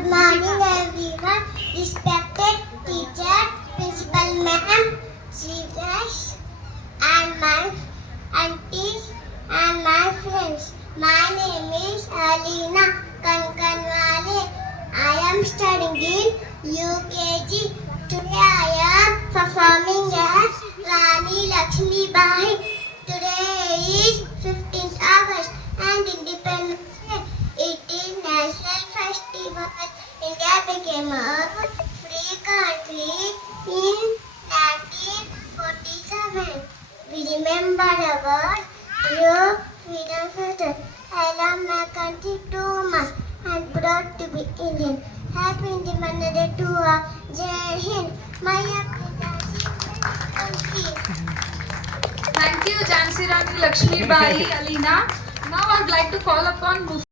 Good morning everyone, respected teacher, principal ma'am, seniors and my aunties and my friends. My name is Alina Kankanwale. I am studying in UKG. Today I am performing as Rani Lakshmi Bai. Today is 15th August and Independence Day. It is National Festival. India became a free country in 1947. We remember our new freedom fighter. I love my country too much and proud to be Indian. Happy Independence Day to all. Jai Hind. Maya Prajasi. Thank you, Jhansi Rani Lakshmi Bai, Alina. Now I would like to call upon